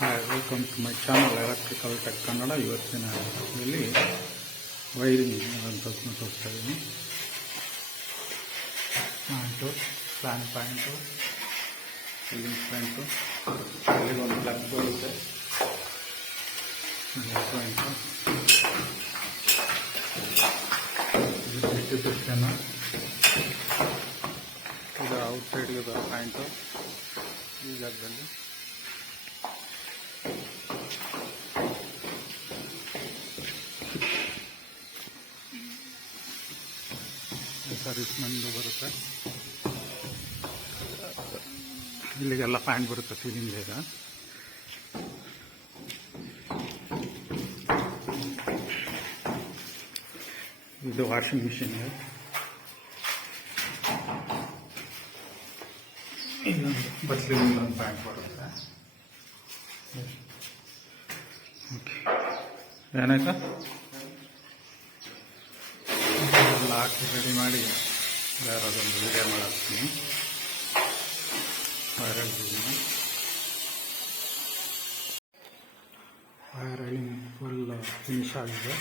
Welcome to my channel electrical tech Kannada. ಇವತ್ತಿನ ಇಲ್ಲಿ wiring ಅಂತ ತೋರಿಸ್ತಾ ಇದ್ದೀನಿ. ಫ್ಯಾನ್ ಪಾಯಿಂಟು, ಸೀಲಿಂಗ್ ಪಾಯಿಂಟು, ಅಲ್ಲಿಗೆ ಒಂದು ಪ್ಲಗ್ ಬರುತ್ತೆ, ಪಾಯಿಂಟು, ಡಿಸ್ಟ್ರಿಬ್ಯೂಷನ್ನು, ಇದು ಔಟ್ಸೈಡ್ಗೆ ಬರೋ ಪಾಯಿಂಟು ಈ ಜಾಗದಲ್ಲಿ. ಸರ್ವಿಸ್ ಮಂದು ಬರುತ್ತೆ, ಇಲ್ಲಿಗೆಲ್ಲ ಪಾಯಿಂಟ್ ಬರುತ್ತೆ ಸೀಲಿಂಗ್ ಈಗ. ಇದು ವಾಷಿಂಗ್ ಮಿಷಿನ್, ಇನ್ನೊಂದು ಬಸ್ಲಿ ಒಂದು ಪಾಯಿಂಟ್ ಬರುತ್ತೆ. ಓಕೆ, ಏನಾಯ್ತಾ ಎಲ್ಲ ಹಾಕಿ ರೆಡಿ ಮಾಡಿ ಯಾರಾದೊಂದು ವಿಡಿಯೋ ಮಾಡಾಕ್ತೀನಿ. ವೈರಿಂಗ್ ಫುಲ್ ಫಿನಿಶ್ ಆಗಿದೆ.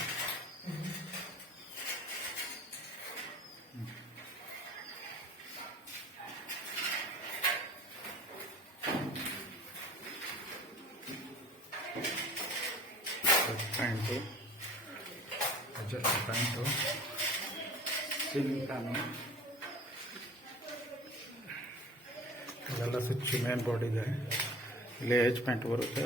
Pant, adjust pant, ceiling fan, ಇಲ್ಲೆಲ್ಲ ಸ್ವಿಚ್ ಮೇನ್ ಬೋರ್ಡ್ ಇದೆ. ಇಲ್ಲಿ ಏಜ್ ಪ್ಯಾಂಟ್ ಬರುತ್ತೆ.